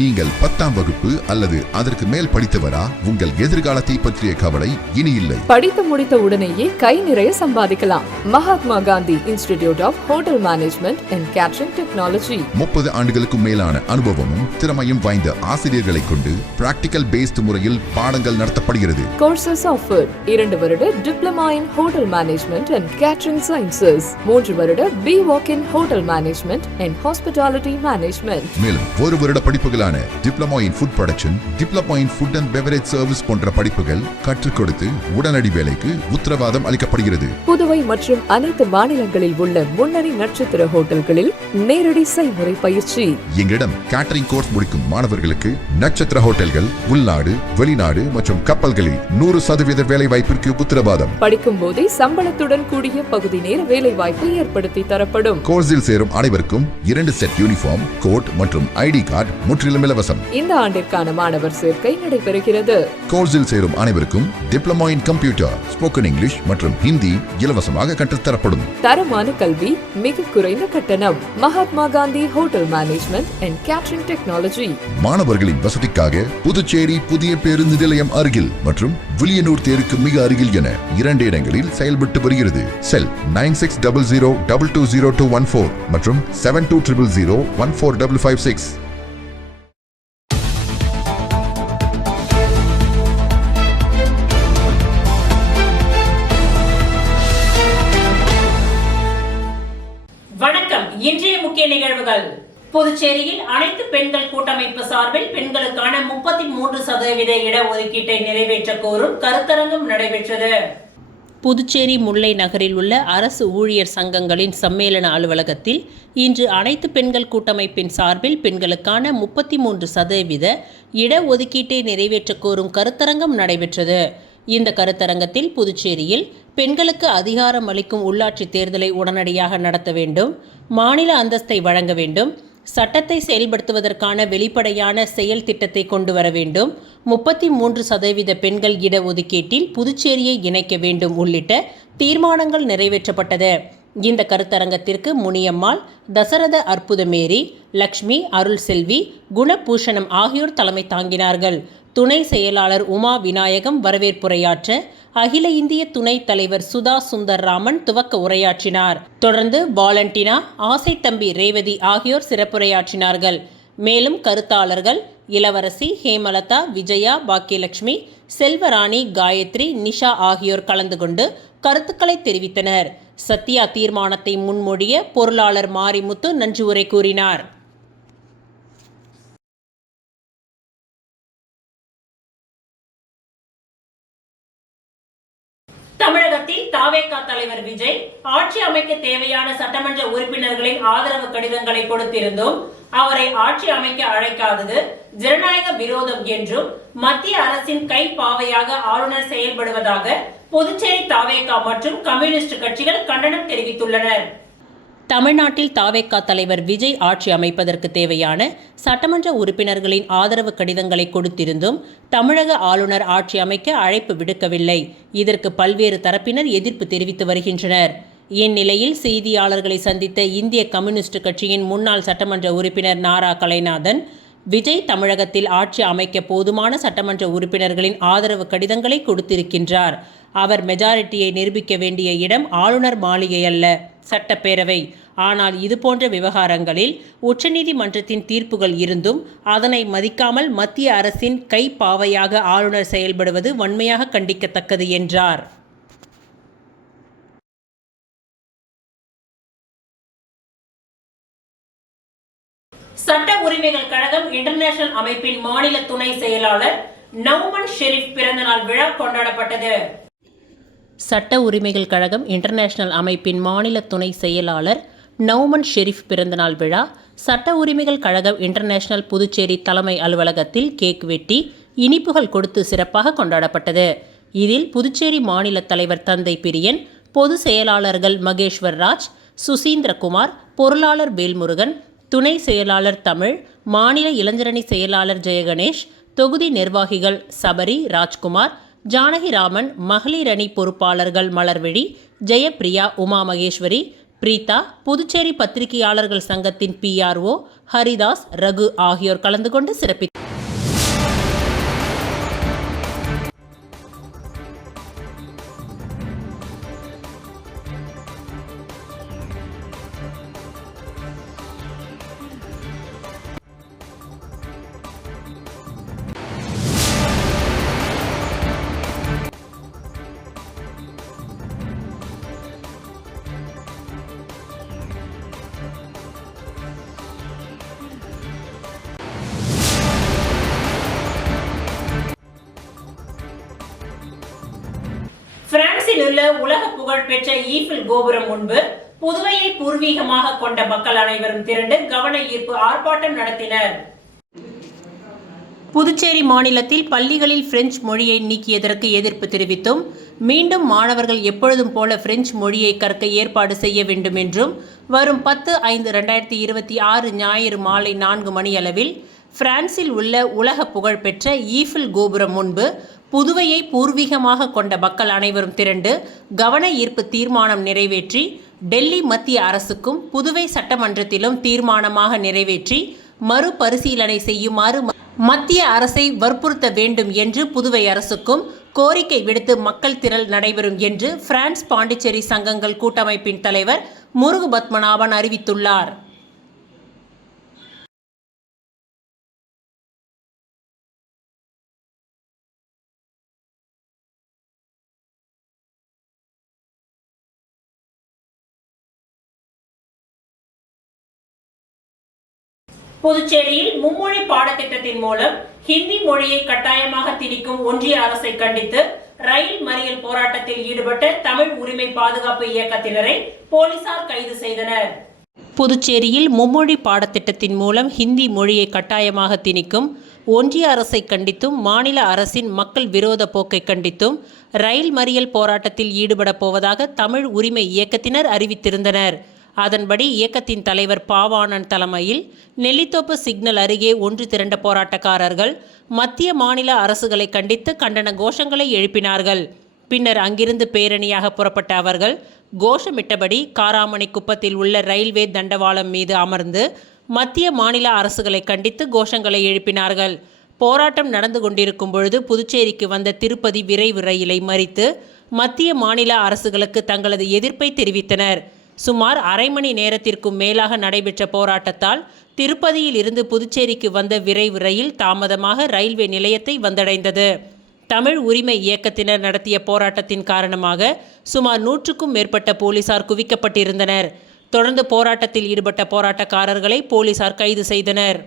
நீங்கள் 10ஆம் வகுப்பு அல்லது அதற்கு மேல் படித்தவரா? உங்கள் எதிர்காலத்தை பற்றிய கவலை இனி இல்லை. படித்து முடித்த உடனேயே கை நிறைய சம்பாதிக்கலாம். Mahatma Gandhi institute of hotel management and catering technology. 30 ஆண்டுகளுக்கும் மேலான அனுபவமும் திறமையும் வாய்ந்த ஆசிரியர்களை கொண்டு பிராக்டிகல் பேஸ்ட் முறையில் பாடங்கள் நடத்தப்படுகிறது. கோர்சஸ் ஆஃபர்ட் 2 வருட diploma in hotel management and catering sciences, 3 வருட BWalk in hotel management and hospitality management. மேலும் 1 வருட படிப்புகளான diploma in food production, diploma in food and beverage service போன்ற படிப்புகள் கற்றுக் கொடுத்து உடனடி வேலைக்கு உத்தரவாதம் அளிக்கப்படுகிறது. புதுவை மற்றும் அனைத்து மாநிலங்களில் உள்ள முன்னணி நட்சத்திர ஹோட்டல்களில் நேரடி செய்முறை பயிற்சி. எங்களிடம் கேட்டரிங் கோர்ஸ் முடிக்கும் மாணவர்களுக்கு நட்சத்திர ஹோட்டல்கள், உள்நாடு, வெளிநாடு மற்றும் கப்பல்களில் 100% வேலை வாய்ப்பிற்கு உத்தரவாதம். படிக்கும் போதே சம்பளத்துடன் கூடிய பகுதி நேர வேலை வாய்ப்பு ஏற்படுத்தி தரப்படும். கோர்ஸில் சேரும் அனைவருக்கும் 2 செட் யூனிஃபார்ம், கோட் மற்றும் ஐடி கார்டு முற்றிலும் இலவசம். இந்த ஆண்டிற்கான மாணவர் சேர்க்கை நடைபெறுகிறது. கோர்ஸில் சேரும் அனைவருக்கும் diploma in computer, spoken English மற்றும் ஹிந்தி இலவசமாக கற்றுத்தரப்படும். தரமான கல்வி, மிக குறைந்த கட்டணம். Mahatma Gandhi hotel management and catering technology. மாணவர்களின் வசதிக்காக புதுச்சேரி புதிய பேருந்து நிலையம் அருகில் மற்றும் வில்லியனூர் தேருக்கு மிக அருகில் என 2 இடங்களில் செயல்பட்டு வருகிறது. செல் 9600220214 மற்றும் 7200014556. வணக்கம். இன்றைய முக்கிய நிகழ்வுகள். புதுச்சேரியில் அனைத்து பெண்கள் கூட்டமைப்பு சார்பில் பெண்களுக்கான 33% இடஒதுக்கீட்டை நிறைவேற்ற கோரும் கருத்தரங்கம் நடைபெற்றது. புதுச்சேரி முல்லை நகரில் உள்ள அரசு ஊழியர் சங்கங்களின் சம்மேளன அலுவலகத்தில் இன்று அனைத்து பெண்கள் கூட்டமைப்பின் சார்பில் பெண்களுக்கான 33% இடஒதுக்கீட்டை நிறைவேற்ற கோரும் கருத்தரங்கம் நடைபெற்றது. இந்த கருத்தரங்கத்தில் புதுச்சேரியில் பெண்களுக்கு அதிகாரம் அளிக்கும் உள்ளாட்சி தேர்தலை உடனடியாக நடத்த வேண்டும், மாநில அந்தஸ்தை வழங்க வேண்டும், சட்டத்தை செயல்படுத்துவதற்கான வெளிப்படையான செயல் திட்டத்தை கொண்டு வர வேண்டும், 33% பெண்கள் இடஒதுக்கீட்டில் புதுச்சேரியை இணைக்க வேண்டும் உள்ளிட்ட தீர்மானங்கள் நிறைவேற்றப்பட்டது. இந்த கருத்தரங்கத்திற்கு முனியம்மாள், தசரத அற்புதமேரி, லக்ஷ்மி, அருள் செல்வி, குணபூஷணம் ஆகியோர் தலைமை தாங்கினார்கள். துணை செயலாளர் உமா விநாயகம் வரவேற்புரையாற்ற, அகில இந்திய துணைத் தலைவர் சுதா சுந்தர் ராமன் துவக்க உரையாற்றினார். தொடர்ந்து வாலண்டினா, ஆசைத்தம்பி ரேவதி ஆகியோர் சிறப்புரையாற்றினார்கள். மேலும் கருத்தாளர்கள் இளவரசி, ஹேமலதா, விஜயா, பாக்கியலட்சுமி, செல்வராணி, காயத்ரி, நிஷா ஆகியோர் கலந்து கொண்டு கருத்துக்களை தெரிவித்தனர். சத்யா தீர்மானத்தை முன்மொழிய பொருளாளர் மாரிமுத்து நன்றி உரை கூறினார். தமிழகத்தில் தாவேகா தலைவர் விஜய் ஆட்சி அமைக்க தேவையான சட்டமன்ற உறுப்பினர்களின் ஆதரவு கடிதங்களை கொடுத்திருந்தும் அவரை ஆட்சி அமைக்க அழைக்காதது ஜனநாயக விரோதம் என்றும் மத்திய அரசின் கைப்பாவையாக ஆளுநர் செயல்படுவதாக புதுச்சேரி தாவேகா மற்றும் கம்யூனிஸ்ட் கட்சிகள் கண்டனம் தெரிவித்துள்ளனர். தமிழ்நாட்டில் தாவேகா தலைவர் விஜய் ஆட்சி அமைப்பதற்கு தேவையான சட்டமன்ற உறுப்பினர்களின் ஆதரவு கடிதங்களை கொடுத்திருந்தும் தமிழக ஆளுநர் ஆட்சி அமைக்க அழைப்பு விடுக்கவில்லை. இதற்கு பல்வேறு தரப்பினர் எதிர்ப்பு தெரிவித்து வருகின்றனர். இந்நிலையில் செய்தியாளர்களை சந்தித்த இந்திய கம்யூனிஸ்ட் கட்சியின் முன்னாள் சட்டமன்ற உறுப்பினர் நாரா கலைநாதன், விஜய் தமிழகத்தில் ஆட்சி அமைக்க போதுமான சட்டமன்ற உறுப்பினர்களின் ஆதரவு கடிதங்களை கொடுத்திருக்கின்றார். அவர் மெஜாரிட்டியை நிரூபிக்க வேண்டிய இடம் ஆளுநர் மாளிகை அல்ல, சட்டப்பேரவை. ஆனால் இதுபோன்ற விவகாரங்களில் உச்சநீதிமன்றத்தின் தீர்ப்புகள் இருந்தும் அதனை மதிக்காமல் மத்திய அரசின் கைப்பாவையாக ஆளுநர் செயல்படுவது வன்மையாக கண்டிக்கத்தக்கது என்றார். சட்ட உரிமைகள் கழகம் இன்டர்நேஷனல் அமைப்பின் மாநில துணை செயலாளர் நௌமன் ஷெரீப் பிறந்தநாள் விழா கொண்டாடப்பட்டது. சட்ட உரிமைகள் கழகம் இன்டர்நேஷனல் அமைப்பின் மாநில துணை செயலாளர் நௌமன் ஷெரீப் பிறந்தநாள் விழா சட்ட உரிமைகள் கழகம் இன்டர்நேஷனல் புதுச்சேரி தலைமை அலுவலகத்தில் கேக் வெட்டி இனிப்புகள் கொடுத்து சிறப்பாக கொண்டாடப்பட்டது. இதில் புதுச்சேரி மாநில தலைவர் தந்தை பிரியன், பொது செயலாளர்கள் மகேஸ்வர் ராஜ், சுசீந்திரகுமார், பொருளாளர் வேல்முருகன், துணை செயலாளர் தமிழ், மாநில இளைஞரணி செயலாளர் ஜெயகணேஷ், தொகுதி நிர்வாகிகள் சபரி, ராஜ்குமார், ஜானகிராமன், மகளிர் அணி பொறுப்பாளர்கள் மலர்விழி, ஜெயப்பிரியா, உமா மகேஸ்வரி, பிரீதா, புதுச்சேரி பத்திரிகையாளர்கள் சங்கத்தின் PRO ஹரிதாஸ், ரகு ஆகியோர் கலந்து கொண்டு சிறப்பித்தனர். பிரான்சில் உள்ள உலக புகழ்பெற்ற ஈஃபில் கோபுரம் முன்பு புதுவையை பூர்வீகமாக கொண்ட மக்கள் அனைவரும் திரண்டு கவன ஈர்ப்பு ஆர்ப்பாட்டம் நடத்தினர். புதுச்சேரி மாநிலத்தில் பள்ளிகளில் பிரெஞ்சு மொழியை நீக்கியதற்கு எதிர்ப்பு தெரிவித்தும், மீண்டும் மாணவர்கள் எப்பொழுதும் போல பிரெஞ்சு மொழியை கற்க ஏற்பாடு செய்ய வேண்டும் என்றும், வரும் 10/5/2026 ஞாயிறு மாலை 4 மணியளவில் பிரான்சில் உள்ள உலக புகழ்பெற்ற ஈஃபில் கோபுரம் முன்பு புதுவையை பூர்வீகமாக கொண்ட மக்கள் அனைவரும் திரண்டு கவன ஈர்ப்பு தீர்மானம் நிறைவேற்றி, டெல்லி மத்திய அரசுக்கும் புதுவை சட்டமன்றத்திலும் தீர்மானமாக நிறைவேற்றி மறுபரிசீலனை செய்யுமாறு மத்திய அரசை வற்புறுத்த வேண்டும் என்று புதுவை அரசுக்கும் கோரிக்கை விடுத்து மக்கள் திரள் நடைபெறும் என்று பிரான்ஸ் பாண்டிச்சேரி சங்கங்கள் கூட்டமைப்பின் தலைவர் முருகு பத்மநாபன் அறிவித்துள்ளார். புதுச்சேரியில் மும்மொழி பாடத்திட்டத்தின் மூலம் ஹிந்தி மொழியை கட்டாயமாக திணிக்கும் ஒன்றிய அரசை கண்டித்து ரயில் மறியல் போராட்டத்தில் ஈடுபட்ட தமிழ் உரிமை பாதுகாப்பு இயக்கத்தினரை போலீசார் கைது செய்தனர். புதுச்சேரியில் மும்மொழி பாடத்திட்டத்தின் மூலம் ஹிந்தி மொழியை கட்டாயமாக திணிக்கும் ஒன்றிய அரசை கண்டித்தும், மாநில அரசின் மக்கள் விரோத போக்கை கண்டித்தும் ரயில் மறியல் போராட்டத்தில் ஈடுபட போவதாக தமிழ் உரிமை இயக்கத்தினர் அறிவித்திருந்தனர். அதன்படி இயக்கத்தின் தலைவர் பாவாணன் தலைமையில் நெல்லித்தோப்பு சிக்னல் அருகே ஒன்று திரண்ட போராட்டக்காரர்கள் மத்திய மாநில அரசுகளை கண்டித்து கண்டன கோஷங்களை எழுப்பினார்கள். பின்னர் அங்கிருந்து பேரணியாக புறப்பட்ட அவர்கள் கோஷமிட்டபடி காராமணி குப்பத்தில் உள்ள ரயில்வே தண்டவாளம் மீது அமர்ந்து மத்திய மாநில அரசுகளை கண்டித்து கோஷங்களை எழுப்பினார்கள். போராட்டம் நடந்து கொண்டிருக்கும் பொழுது புதுச்சேரிக்கு வந்த திருப்பதி விரைவு ரயிலை மறித்து மத்திய மாநில அரசுகளுக்கு தங்களது எதிர்ப்பை தெரிவித்தனர். சுமார் அரை மணி நேரத்திற்கும் மேலாக நடைபெற்ற போராட்டத்தால் திருப்பதியில் இருந்து புதுச்சேரிக்கு வந்த விரைவு ரயில் தாமதமாக ரயில்வே நிலையத்தை வந்தடைந்தது. தமிழ் உரிமை இயக்கத்தினர் நடத்திய போராட்டத்தின் காரணமாக சுமார் 100க்கும் மேற்பட்ட போலீசார் குவிக்கப்பட்டிருந்தனர். தொடர்ந்து போராட்டத்தில் ஈடுபட்ட போராட்டக்காரர்களை போலீசார் கைது செய்தனர்.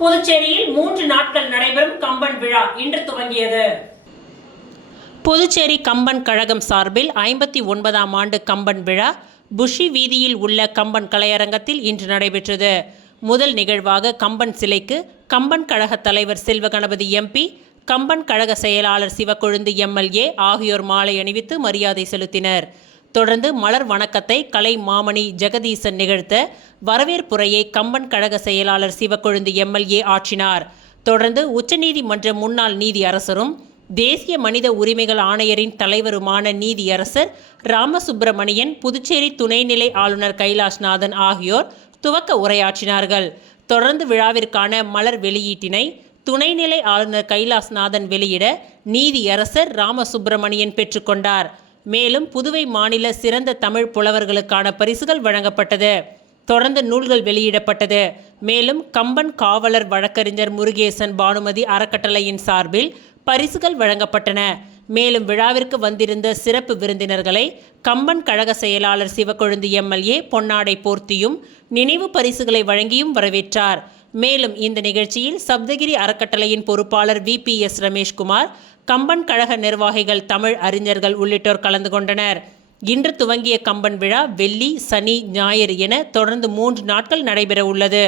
புதுச்சேரியில் 3 நாட்கள் நடைபெறும் கம்பன் விழா இன்று துவங்கியது. புதுச்சேரி கம்பன் கழகம் சார்பில் 59ஆம் ஆண்டு கம்பன் விழா புஷி வீதியில் உள்ள கம்பன் கலையரங்கத்தில் இன்று நடைபெற்றது. முதல் நிகழ்வாக கம்பன் சிலைக்கு கம்பன் கழக தலைவர் செல்வகணபதி MP, கம்பன் கழக செயலாளர் சிவக்கொழுந்து MLA ஆகியோர் மாலை அணிவித்து மரியாதை செலுத்தினர். தொடர்ந்து மலர் வணக்கத்தை கலை மாமணி ஜெகதீசன் நிகழ்த்த வரவேற்புரையை கம்பன் கழக செயலாளர் சிவக்கொழுந்து MLA ஆற்றினார். தொடர்ந்து உச்சநீதிமன்ற முன்னாள் நீதியரசரும் தேசிய மனித உரிமைகள் ஆணையரின் தலைவருமான நீதியரசர் ராமசுப்பிரமணியன், புதுச்சேரி துணைநிலை ஆளுநர் கைலாஷ்நாதன் ஆகியோர் துவக்க உரையாற்றினார்கள். தொடர்ந்து விழாவிற்கான மலர் வெளியீட்டினை துணைநிலை ஆளுநர் கைலாஷ்நாதன் வெளியிட நீதியரசர் ராமசுப்பிரமணியன் பெற்றுக்கொண்டார். மேலும் புதுவை மாநில சிறந்த தமிழ் புலவர்களுக்கான பரிசுகள் வழங்கப்பட்டது. தொடர்ந்து நூல்கள் வெளியிடப்பட்டது. மேலும் கம்பன் காவலர் வழக்கறிஞர் முருகேசன் பானுமதி அறக்கட்டளையின் சார்பில் பரிசுகள் வழங்கப்பட்டன. மேலும் விழாவிற்கு வந்திருந்த சிறப்பு விருந்தினர்களை கம்பன் கழக செயலாளர் சிவக்கொழுந்து MLA பொன்னாடை போர்த்தியும் நினைவு பரிசுகளை வழங்கியும் வரவேற்றார். மேலும் இந்த நிகழ்ச்சியில் சப்தகிரி அறக்கட்டளையின் பொறுப்பாளர் VPS ரமேஷ்குமார், கம்பன் கழக நிர்வாகிகள், தமிழ் அறிஞர்கள் உள்ளிட்டோர் கலந்து கொண்டனர். இன்று துவங்கிய கம்பன் விழா வெள்ளி, சனி, ஞாயிறு என தொடர்ந்து 3 நாட்கள் நடைபெற உள்ளது.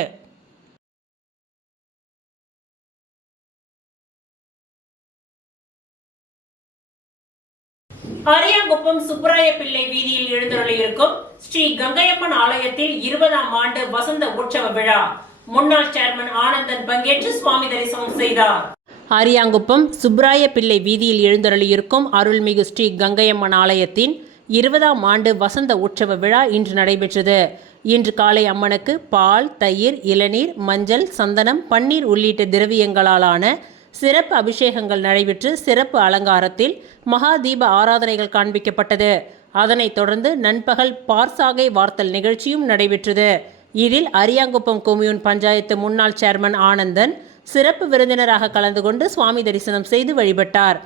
அரியாங்குப்பம் சுப்பராய பிள்ளை வீதியில் எழுந்தருளியிருக்கும் ஸ்ரீ கங்கையம்மன் ஆலயத்தில் 20ஆம் ஆண்டு வசந்த உற்சவ விழா முன்னாள் சேர்மன் ஆனந்தன் பங்கேற்று சுவாமி தரிசனம் செய்தார். அரியாங்குப்பம் சுப்பராய பிள்ளை வீதியில் எழுந்தருளியிருக்கும் அருள்மிகு ஸ்ரீ கங்கையம்மன் ஆலயத்தின் 20ஆம் ஆண்டு வசந்த உற்சவ விழா இன்று நடைபெற்றது. இன்று காலை அம்மனுக்கு பால், தயிர், இளநீர், மஞ்சள், சந்தனம், பன்னீர் உள்ளிட்ட திரவியங்களாலான சிறப்பு அபிஷேகங்கள் நடைபெற்று சிறப்பு அலங்காரத்தில் மகா தீப ஆராதனைகள் காண்பிக்கப்பட்டது. அதனைத் தொடர்ந்து நண்பகல் பார்சாகை வார்த்தல் நிகழ்ச்சியும் நடைபெற்றது. இதில் அரியாங்குப்பம் கொம்யூன் பஞ்சாயத்து முன்னாள் சேர்மன் ஆனந்தன் சிறப்பு விருந்தினராக கலந்து கொண்டு சுவாமி தரிசனம் செய்து வழிபட்டார்.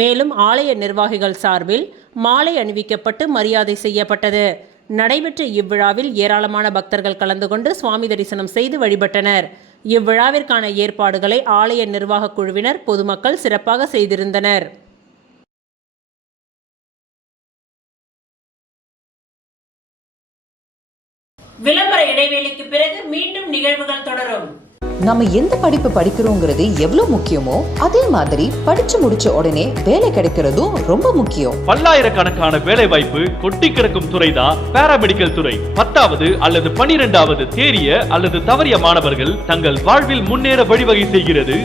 மேலும் ஆலய நிர்வாகிகள் சார்பில் மாலை அணிவிக்கப்பட்டு மரியாதை செய்யப்பட்டது. நடைபெற்ற இவ்விழாவில் ஏராளமான பக்தர்கள் கலந்து கொண்டு சுவாமி தரிசனம் செய்து வழிபட்டனர். இவ்விழாவிற்கான ஏற்பாடுகளை ஆலய நிர்வாக குழுவினர், பொதுமக்கள் சிறப்பாக செய்திருந்தனர். விளம்பர இடைவேளைக்கு பிறகு மீண்டும் நிகழ்வுகள் தொடரும். நம்ம எந்த படிப்பு படிக்கிறோங்கிறது எவ்வளவு முக்கியமோ அதே மாதிரி படிச்சு முடிச்ச உடனே வேலை கிடைக்கிறதும் ரொம்ப முக்கியம். பல்லாயிரக்கணக்கான வேலை வாய்ப்பு கொட்டி கிடக்கும் துறைதான் பாராமெடிக்கல் துறை. 10வது அல்லது 12வது தேறிய அல்லது தவறிய மாணவர்கள் தங்கள் வாழ்வில் முன்னேற வழிவகை செய்கிறது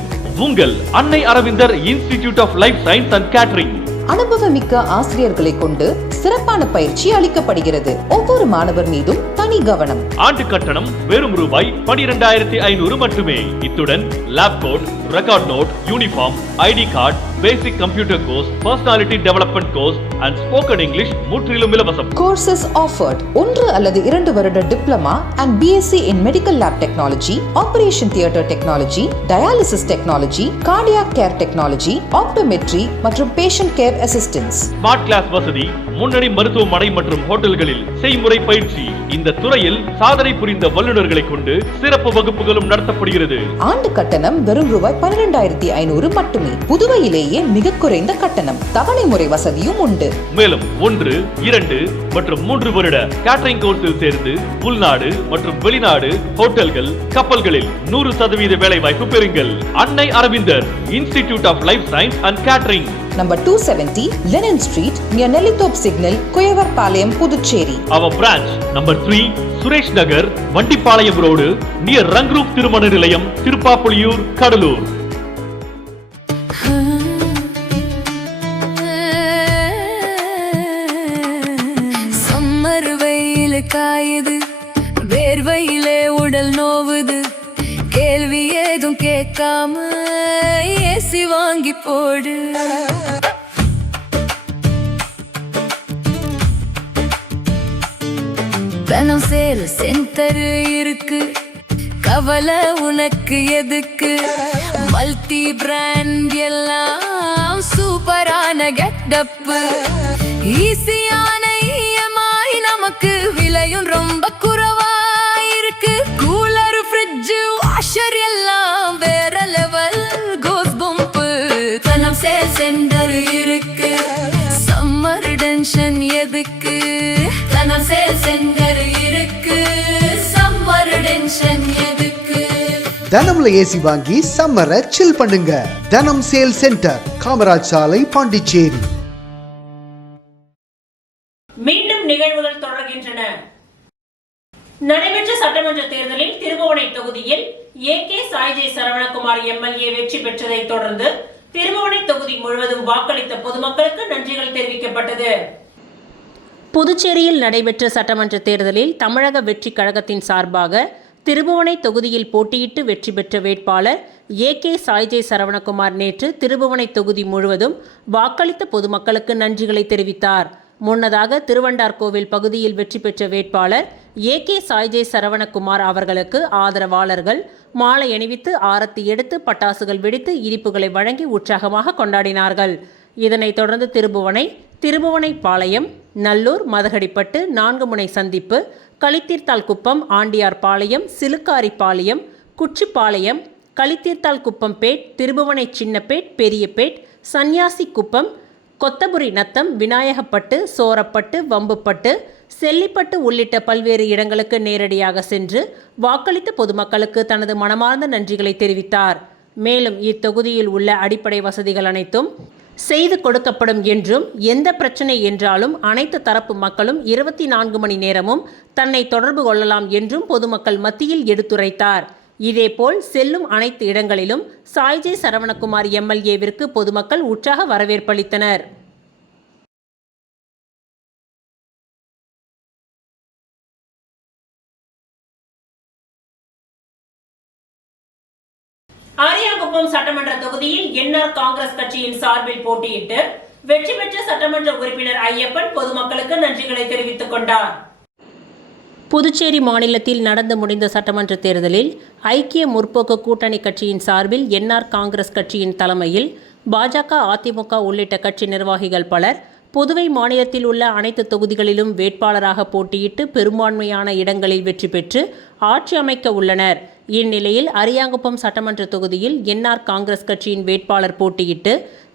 உங்கள் Annai Aravindar institute of life science and catering. அனுபவமிக்க ஆசிரியர்களை கொண்டு சிறப்பான பயிற்சி அளிக்கப்படுகிறது. ஒவ்வொரு மாணவர் மீதும் தனி கவனம். ஆண்டு கட்டணம் வெறும் ரூபாய் 12,500 மட்டுமே. இத்துடன் lab coat, record note, uniform, ID card, basic computer course, personality development course and spoken English முற்றிலும் இலவசம். கோர்சஸ் ஆஃபர்ட் 1 அல்லது 2 வருட diploma and BSc in medical lab technology, operation theatre technology, dialysis technology, cardiac care technology, optometry மற்றும் patient care assistance. Smart class வசதி, முன்னணி மருத்துவமனை மற்றும் ஹோட்டல்களில் செய்முறை பயிற்சி. இந்த துறையில் சாதனை புரிந்த வல்லுநர்களை கொண்டு சிறப்பு வகுப்புகளும் நடத்தப்படுகிறது. ஆண்டு கட்டணம் வெறும் ரூபாய் 12,500 மட்டுமே. புதுவையிலேயே மிக குறைந்த கட்டணம். தவணை முறை வசதியும் உண்டு. மேலும் 1, 2 மற்றும் 3 வருட கேட்டரிங் கோர்ஸில் சேர்ந்து உள்நாடு மற்றும் வெளிநாடு ஹோட்டல்கள், கப்பல்களில் 100% வேலை வாய்ப்பு பெறுங்கள். Annai Aravindar institute of life science and catering, Number 270 Lennon Street near Nellithorpe Signal, Kuyavarpalayam, Puducherry. Our branch number 3 Suresh Nagar, Vandipalayam Road near Rangroup Thirumana Nilayam, Tirupapuliyur, Kadalur. Summer வெயில் காயுது, வேர்வையிலே உடல் நோவுது, கேள்வி ஏதும் கேட்காம ஏசி வாங்கி போடு. தனம் சேல் சென்டர் இருக்கு, கவலை உனக்கு எதுக்கு? மல்டி பிராண்ட் எல்லாம் சூப்பரான கெட்டப்பு, ஈஸியான இஎம்ஐ, நமக்கு விலையும் ரொம்ப குறைவா இருக்கு. கூலர், ஃப்ரிட்ஜ், வாஷர் எல்லாம் வேற லெவல் கோஸ் பம்பு. தனம் சேல் சென்டர் இருக்கு, சம்மர் டென்ஷன் எதுக்கு? தனம் சேல் சென்டர் இருக்கு, சம்மர் டென்ஷன் எதுக்கு? தனம்ல ஏசி வாங்கி சம்மரை சில் பண்ணுங்க. தனம் சேல் சென்டர், காமராஜ் சாலை, பாண்டிச்சேரி. மீண்டும் நிகழ்வுகள் தொடர்கின்றன. நடைபெற்ற சட்டமன்ற தேர்தலில் திருபுவனை தொகுதியில் AK சாய்ஜே சரவணகுமார் MLA வெற்றி பெற்றதை தொடர்ந்து திருபுவனை தொகுதி முழுவதும் வாக்களித்த பொதுமக்களுக்கு நன்றிகள் தெரிவிக்கப்பட்டது. புதுச்சேரியில் நடைபெற்ற சட்டமன்ற தேர்தலில் தமிழக வெற்றி கழகத்தின் சார்பாக திருபுவனை தொகுதியில் போட்டியிட்டு வெற்றி பெற்ற வேட்பாளர் AK சாய்ஜே சரவணகுமார் நேற்று திருபுவனை தொகுதி முழுவதும் வாக்களித்த பொதுமக்களுக்கு நன்றிகளை தெரிவித்தார். முன்னதாக திருவண்டார்கோவில் பகுதியில் வெற்றி பெற்ற வேட்பாளர் AK சாய்ஜே சரவணகுமார் அவர்களுக்கு ஆதரவாளர்கள் மாலை அணிவித்து ஆரத்தி எடுத்து பட்டாசுகள் வெடித்து இனிப்புகளை வழங்கி உற்சாகமாக கொண்டாடினார்கள். இதனைத் தொடர்ந்து திருபுவனை பாளையம், நல்லூர், மதகடிப்பட்டு, 4 முனை சந்திப்பு, களித்தீர்த்தால் குப்பம், ஆண்டியார் பாளையம், சிலுக்காரிப்பாளையம், குச்சிப்பாளையம், களித்தீர்த்தால் குப்பம்பேட், திருபுவனை சின்னப்பேட், பெரியப்பேட், சன்னியாசி குப்பம், கொத்தபுரி நத்தம், விநாயகப்பட்டு, சோரப்பட்டு, வம்புப்பட்டு, செல்லிப்பட்டு உள்ளிட்ட பல்வேறு இடங்களுக்கு நேரடியாக சென்று வாக்களித்த பொதுமக்களுக்கு தனது மனமார்ந்த நன்றிகளை தெரிவித்தார். மேலும் இத்தொகுதியில் உள்ள அடிப்படை வசதிகள் அனைத்தும் செய்து கொடுக்கப்படும் என்றும் எந்த பிரச்சனை என்றாலும் அனைத்து தரப்பு மக்களும் 24 மணி நேரமும் தன்னை தொடர்பு கொள்ளலாம் என்றும் பொதுமக்கள் மத்தியில் எடுத்துரைத்தார். இதேபோல் செல்லும் அனைத்து இடங்களிலும் சாய்ஜே சரவணகுமார் எம்எல்ஏவிற்கு பொதுமக்கள் உற்சாக வரவேற்பளித்தனர். அரியாங்குப்பம் சட்டமன்ற தொகுதியில் என்ஆர் காங்கிரஸ் கட்சியின் சார்பில் போட்டியிட்டு வெற்றி பெற்ற சட்டமன்ற உறுப்பினர் ஐயப்பன் பொதுமக்களுக்கு நன்றிகளை தெரிவித்துக் கொண்டார். புதுச்சேரி மாநிலத்தில் நடந்து முடிந்த சட்டமன்ற தேர்தலில் ஐக்கிய முற்போக்கு கூட்டணி கட்சியின் சார்பில் என்ஆர் காங்கிரஸ் கட்சியின் தலைமையில் பாஜக, அதிமுக உள்ளிட்ட கட்சி நிர்வாகிகள் பலர் புதுவை மாநிலத்தில் உள்ள அனைத்து தொகுதிகளிலும் வேட்பாளராக போட்டியிட்டு பெரும்பான்மையான இடங்களில் வெற்றி பெற்று ஆட்சி அமைக்க உள்ளனர். இந்நிலையில் அரியாங்குப்பம் சட்டமன்ற தொகுதியில் என்ஆர் காங்கிரஸ் கட்சியின் வேட்பாளர் போட்டியிட்டு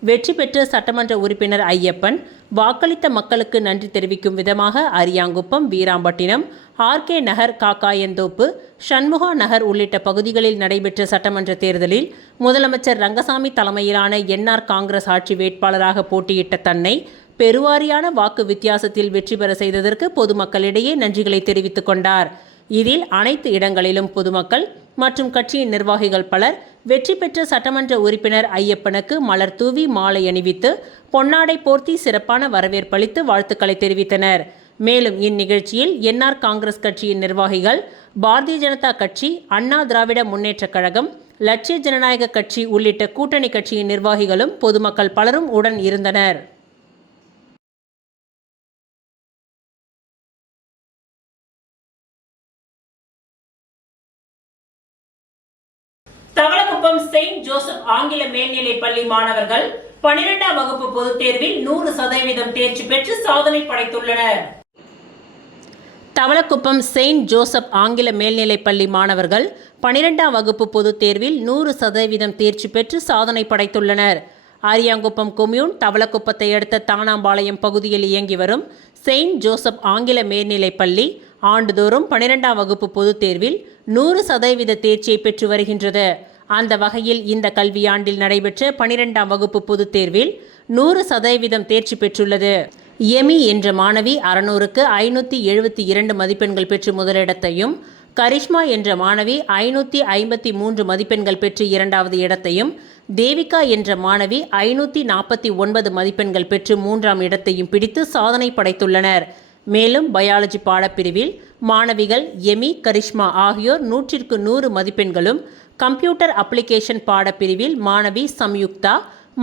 வெற்றி பெற்ற சட்டமன்ற உறுப்பினர் ஐயப்பன் வாக்களித்த மக்களுக்கு நன்றி தெரிவிக்கும் விதமாக அரியாங்குப்பம், வீராம்பட்டினம், ஆர்கே நகர், காக்காயந்தோப்பு, சண்முகா நகர் உள்ளிட்ட பகுதிகளில் நடைபெற்ற சட்டமன்ற தேர்தலில் முதலமைச்சர் ரங்கசாமி தலைமையிலான என்ஆர் காங்கிரஸ் ஆட்சி வேட்பாளராக போட்டியிட்ட தன்னை பெருவாரியான வாக்கு வித்தியாசத்தில் வெற்றி பெற செய்ததற்கு பொதுமக்களிடையே நன்றிகளை தெரிவித்துக் கொண்டார். இதில் அனைத்து இடங்களிலும் பொதுமக்கள் மற்றும் கட்சியின் நிர்வாகிகள் பலர் வெற்றி பெற்ற சட்டமன்ற உறுப்பினர் ஐயப்பனுக்கு மலர் தூவி மாலை அணிவித்து பொன்னாடை போர்த்தி சிறப்பான வரவேற்பளித்து வாழ்த்துக்களை தெரிவித்தனர். மேலும் இந்நிகழ்ச்சியில் என்ஆர் காங்கிரஸ் கட்சியின் நிர்வாகிகள், பாரதிய ஜனதா கட்சி, அண்ணா திராவிட முன்னேற்றக் கழகம், லட்சிய ஜனநாயக கட்சி உள்ளிட்ட கூட்டணி கட்சியின் நிர்வாகிகளும் பொதுமக்கள் பலரும் உடன் இருந்தனர். தவளக்குப்பம் செயின்ட் ஜோசப் ஆங்கில மேல்நிலைப் பள்ளி மாணவர்கள் 12ஆம் வகுப்பு பொதுத் தேர்வில் 100% தேர்ச்சி பெற்று சாதனை படைத்துள்ளனர். தவளக்குப்பம் செயின்ட் ஜோசப் ஆங்கில மேல்நிலைப் பள்ளி மாணவர்கள் 12ஆம் வகுப்பு பொதுத் தேர்வில் 100% தேர்ச்சி பெற்று சாதனை படைத்துள்ளனர். அரியாங்குப்பம் கொம்யூன், தவளக்குப்பத்தை அடுத்த தானாம்பாளையம் பகுதியில் இயங்கி வரும் செயின்ட் ஜோசப் ஆங்கில மேல்நிலைப் பள்ளி ஆண்டுதோறும் 12ஆம் வகுப்பு பொதுத் தேர்வில் 100% தேர்ச்சியை பெற்று வருகின்றது. அந்த வகையில் இந்த கல்வியாண்டில் நடைபெற்ற 12ஆம் வகுப்பு பொதுத் தேர்வில் 100% தேர்ச்சி பெற்றுள்ளது. எமி என்ற மாணவி 600க்கு 572 மதிப்பெண்கள் பெற்று முதலிடத்தையும், கரிஷ்மா என்ற மாணவி 553 மதிப்பெண்கள் பெற்று இரண்டாவது இடத்தையும், தேவிகா என்ற மாணவி 549 மதிப்பெண்கள் பெற்று 3ஆம் இடத்தையும் பிடித்து சாதனை படைத்துள்ளனர். மேலும் பயாலஜி பாடப்பிரிவில் மாணவிகள் எமி, கரிஷ்மா ஆகியோர் 100க்கு 100 மதிப்பெண்களும், கம்ப்யூட்டர் அப்ளிகேஷன் பாடப்பிரிவில் மாணவி சம்யுக்தா,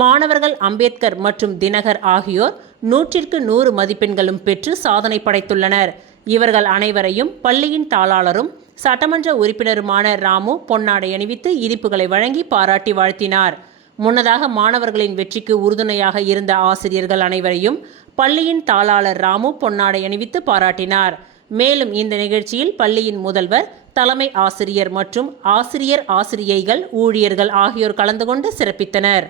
மாணவர்கள் அம்பேத்கர் மற்றும் தினகர் ஆகியோர் 100க்கு 100 மதிப்பெண்களும் பெற்று சாதனை படைத்துள்ளனர். இவர்கள் அனைவரையும் பள்ளியின் தாளாளரும் சட்டமன்ற உறுப்பினருமான ராமு பொன்னாடை அணிவித்து இனிப்புகளை வழங்கி பாராட்டி வாழ்த்தினார். முன்னதாக மாணவர்களின் வெற்றிக்கு உறுதுணையாக இருந்த ஆசிரியர்கள் அனைவரையும் பள்ளியின் தாளாளர் ராமு பொன்னாடை அணிவித்து பாராட்டினார். மேலும் இந்த நிகழ்ச்சியில் பள்ளியின் முதல்வர், தலைமை ஆசிரியர் மற்றும் ஆசிரியைகள், ஊழியர்கள் ஆகியோர் கலந்து கொண்டு சிறப்பித்தனர்.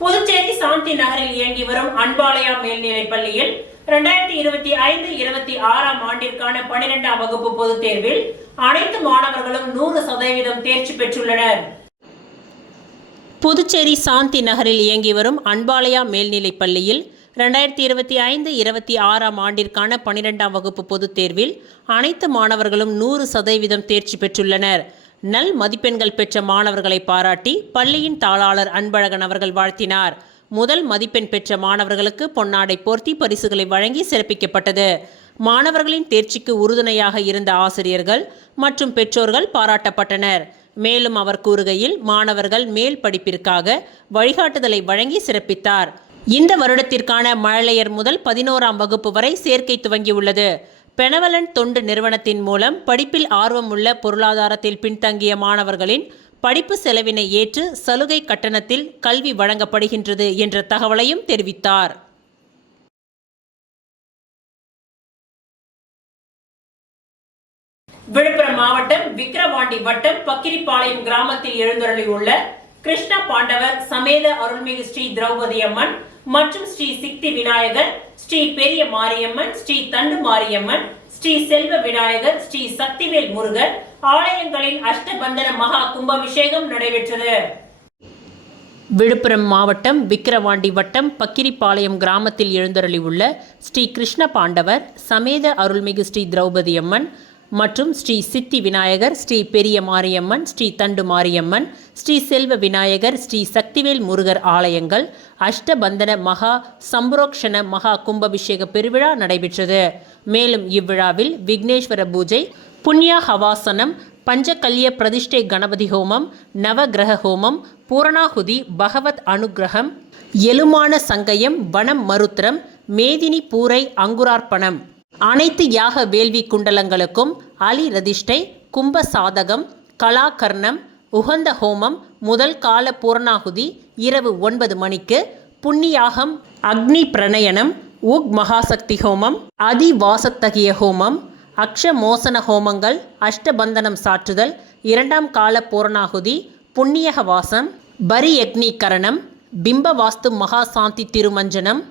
புதுச்சேரி சாந்தி நகரில் இயங்கி வரும் அன்பாலயா மேல்நிலைப் பள்ளியில் 2025-26ஆம் ஆண்டிற்கான 12ஆம் வகுப்பு பொதுத் தேர்வில் அனைத்து மாணவர்களும் 100% தேர்ச்சி பெற்றுள்ளனர். புதுச்சேரி சாந்தி நகரில் இயங்கி வரும் அன்பாலயா மேல்நிலைப் பள்ளியில் 2025-26ஆம் ஆண்டிற்கான 12ஆம் வகுப்பு பொதுத் தேர்வில் அனைத்து மாணவர்களும் 100% தேர்ச்சி பெற்றுள்ளனர். நல் மதிப்பெண்கள் பெற்ற மாணவர்களை பாராட்டி பள்ளியின் தாளாளர் அன்பழகன் அவர்கள் வாழ்த்தினார். முதல் மதிப்பெண் பெற்ற மாணவர்களுக்கு பொன்னாடை போர்த்தி பரிசுகளை வழங்கி சிறப்பிக்கப்பட்டது. மாணவர்களின் தேர்ச்சிக்கு உறுதுணையாக இருந்த ஆசிரியர்கள் மற்றும் பெற்றோர்கள் பாராட்டப்பட்டனர். மேலும் அவர் கூறுகையில், மாணவர்கள் மேல் படிப்பிற்காக வழிகாட்டுதலை வழங்கி சிறப்பித்தார். இந்த வருடத்திற்கான மழலையர் முதல் 11ஆம் வகுப்பு வரை சேர்க்கை துவங்கியுள்ளது. பெனவலன் தொண்டு நிறுவனத்தின் மூலம் படிப்பில் ஆர்வம் உள்ள பொருளாதாரத்தில் பின்தங்கிய மாணவர்களின் படிப்பு செலவினை ஏற்று சலுகை கட்டணத்தில் கல்வி வழங்கப்படுகின்றது என்ற தகவலையும் தெரிவித்தார். விழுப்புரம் மாவட்டம் விக்கிரவாண்டி வட்டம் பக்கிரிப்பாளையம் கிராமத்தில் எழுந்தருளியுள்ள கிருஷ்ண பாண்டவர் சமேத அருள்மிகு ஸ்ரீ திரௌபதி அம்மன் மற்றும் ஸ்ரீ சித்தி விநாயகர், ஸ்ரீ பெரிய மாரியம்மன், ஸ்ரீ தண்டு மாரியம்மன், ஸ்ரீ செல்வ விநாயகர், ஸ்ரீ சக்திவேல் முருகன் ஆலயங்களின் அஷ்டபந்தன மகா கும்பாபிஷேகம் நடைபெற்றது. விழுப்புரம் மாவட்டம் விக்கிரவாண்டி வட்டம் பக்கிரிப்பாளையம் கிராமத்தில் எழுந்தருளியுள்ள ஸ்ரீ கிருஷ்ண பாண்டவர் சமேத அருள்மிகு ஸ்ரீ திரௌபதி அம்மன் மற்றும் ஸ்ரீ சித்தி விநாயகர், ஸ்ரீ பெரிய மாரியம்மன், ஸ்ரீ தண்டு மாரியம்மன், ஸ்ரீ செல்வ விநாயகர், ஸ்ரீ சக்திவேல் முருகர் ஆலயங்கள் அஷ்டபந்தன மகா சம்புரோக்ஷண மகா கும்பாபிஷேக பெருவிழா நடைபெற்றது. மேலும் இவ்விழாவில் விக்னேஸ்வர பூஜை, புண்ணியா ஹவாசனம், பஞ்சகல்ய பிரதிஷ்டை கணபதி ஹோமம், நவகிரக ஹோமம், பூரணாகுதி, பகவத் அனுகிரகம், எலுமான சங்கயம், வனம் மருத்திரம், மேதினி பூரை அங்குரார்ப்பணம், அனைத்து யாக வேள்வி குண்டலங்களுக்கும் அலி ரதிஷ்டை, கும்ப சாதகம், கலாகர்ணம், உகந்த ஹோமம், முதல் கால பூரணாகுதி இரவு 9 மணிக்கு, புண்ணியாகம், அக்னி பிரணயனம், உக் மகாசக்தி ஹோமம், அதிவாசத்தகிய ஹோமம், அக்ஷ மோசன ஹோமங்கள், அஷ்டபந்தனம் சாற்றுதல், 2ஆம் கால பூரணாகுதி, புண்ணியக வாசம், பரியக்னீகரணம், பிம்ப வாஸ்து மகாசாந்தி திருமஞ்சனம்,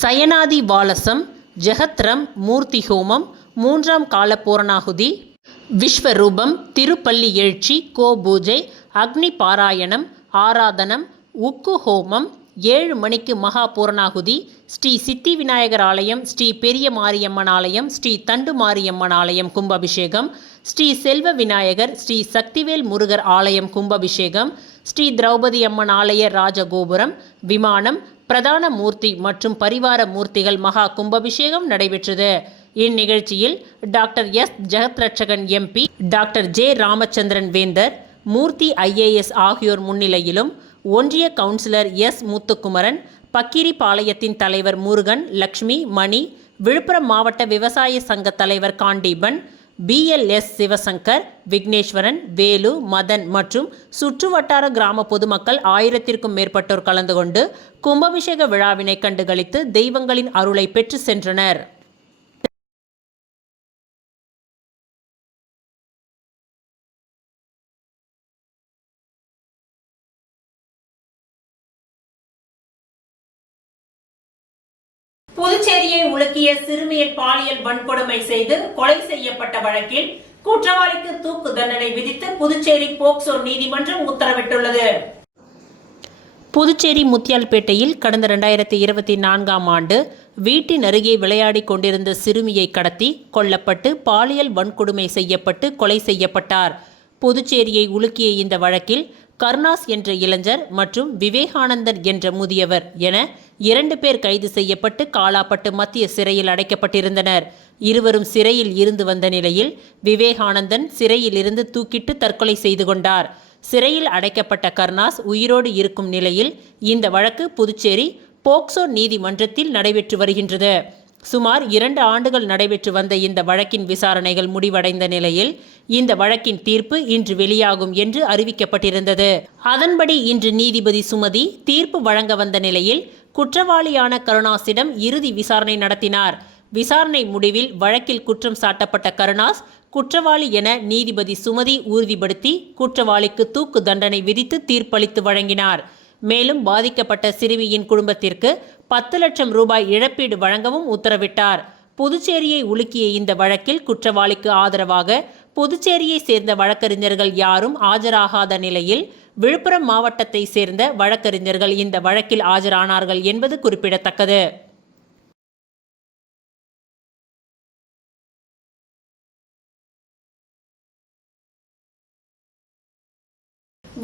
சயனாதி வாலசம், ஜெகத்ரம் மூர்த்தி ஹோமம், 3ஆம் கால பூரணாகுதி, விஸ்வரூபம், திருப்பள்ளி எழுச்சி, கோபூஜை, அக்னி பாராயணம், ஆராதனம், உக்கு ஹோமம், 7 மணிக்கு மகா பூரணாகுதி, ஸ்ரீ சித்தி விநாயகர் ஆலயம், ஸ்ரீ பெரிய மாரியம்மன் ஆலயம், ஸ்ரீ தண்டு மாரியம்மன் ஆலயம் கும்பாபிஷேகம், ஸ்ரீ செல்வ விநாயகர், ஸ்ரீ சக்திவேல் முருகர் ஆலயம் கும்பாபிஷேகம், ஸ்ரீ திரௌபதி அம்மன் ஆலய ராஜகோபுரம், விமானம், பிரதான மூர்த்தி மற்றும் பரிவார மூர்த்திகள் மகா கும்பாபிஷேகம் நடைபெற்றது. இந்நிகழ்ச்சியில் doctor S Jagathrakshakan MP, doctor J Ramachandran வேந்தர், மூர்த்தி IAS ஆகியோர் முன்னிலையிலும் ஒன்றிய கவுன்சிலர் எஸ் முத்துக்குமரன், பக்கிரிப்பாளையத்தின் தலைவர் முருகன், லக்ஷ்மி, மணி, விழுப்புரம் மாவட்ட விவசாய சங்க தலைவர் காண்டீபன், BLS சிவசங்கர், விக்னேஸ்வரன், வேலு, மதன் மற்றும் சுற்றுவட்டார கிராம பொதுமக்கள் 1000க்கும் மேற்பட்டோர் கலந்து கொண்டு கும்பாபிஷேக விழாவினை கண்டுகளித்து தெய்வங்களின் அருளை பெற்று சென்றனர். புதுச்சேரியை உலுக்கிய சிறுமியின் பாலியல் வன்கொடுமை செய்து கொலை செய்யப்பட்ட வழக்கில் குற்றவாளிக்கு தூக்கு தண்டனை விதித்து புதுச்சேரி போக்சோ நீதிமன்றம் உத்தரவிட்டுள்ளது. புதுச்சேரி முத்தியால்பேட்டையில் கடந்த 2024ஆம் ஆண்டு வீட்டின் அருகே விளையாடி கொண்டிருந்த சிறுமியை கடத்தி கொல்லப்பட்டு பாலியல் வன்கொடுமை செய்யப்பட்டு கொலை செய்யப்பட்டார். புதுச்சேரியை உலுக்கிய இந்த வழக்கில் கருணாஸ் என்ற இளைஞர் மற்றும் விவேகானந்தன் என்ற முதியவர் என 2 பேர் கைது செய்யப்பட்டு காலாப்பட்டு மத்திய சிறையில் அடைக்கப்பட்டிருந்தனர். இருவரும் சிறையில் இருந்து வந்த நிலையில் விவேகானந்தன் சிறையில் இருந்து தூக்கிட்டு தற்கொலை செய்து கொண்டார். சிறையில் அடைக்கப்பட்ட கருணாஸ் உயிரோடு இருக்கும் நிலையில் இந்த வழக்கு புதுச்சேரி போக்சோ நீதிமன்றத்தில் நடைபெற்று வருகின்றது. சுமார் 2 ஆண்டுகள் நடைபெற்று வந்த இந்த வழக்கின் விசாரணைகள் முடிவடைந்த நிலையில் இந்த வழக்கின் தீர்ப்பு இன்று வெளியாகும் என்று அறிவிக்கப்பட்டிருந்தது. அதன்படி இன்று நீதிபதி சுமதி தீர்ப்பு வழங்க வந்த நிலையில் குற்றவாளியான கருணாஸிடம் இறுதி விசாரணை நடத்தினார். விசாரணை முடிவில் வழக்கில் குற்றம் சாட்டப்பட்ட கருணாஸ் குற்றவாளி என நீதிபதி சுமதி உறுதிப்படுத்தி குற்றவாளிக்கு தூக்கு தண்டனை விதித்து தீர்ப்பளித்து வழங்கினார். மேலும் பாதிக்கப்பட்ட சிறுமியின் குடும்பத்திற்கு 10 லட்சம் ரூபாய் இழப்பீடு வழங்கவும் உத்தரவிட்டார். புதுச்சேரியை உலுக்கிய இந்த வழக்கில் குற்றவாளிக்கு ஆதரவாக புதுச்சேரியை சேர்ந்த வழக்கறிஞர்கள் யாரும் ஆஜராகாத நிலையில் விழுப்புரம் மாவட்டத்தை சேர்ந்த வழக்கறிஞர்கள் இந்த வழக்கில் ஆஜரானார்கள் என்பது குறிப்பிடத்தக்கது.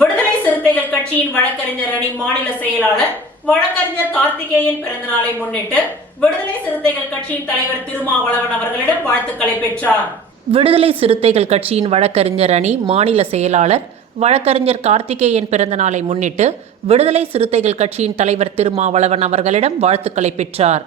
விடுதலை சிறுத்தைகள் கட்சியின் வழக்கறிஞர் அணி மாநில செயலாளர் வழக்கறிஞர் கார்த்திகேயன் பிறந்தநாளை முன்னிட்டு விடுதலை சிறுத்தைகள் கட்சியின் தலைவர் திருமாவளவன் அவர்களிடம் வாழ்த்துக்களை பெற்றார். விடுதலை சிறுத்தைகள் கட்சியின் வழக்கறிஞர் அணி மாநில செயலாளர் வழக்கறிஞர் கார்த்திகேயன் பிறந்தநாளை முன்னிட்டு விடுதலை சிறுத்தைகள் கட்சியின் தலைவர் திருமாவளவன் அவர்களிடம் வாழ்த்துக்களை பெற்றார்.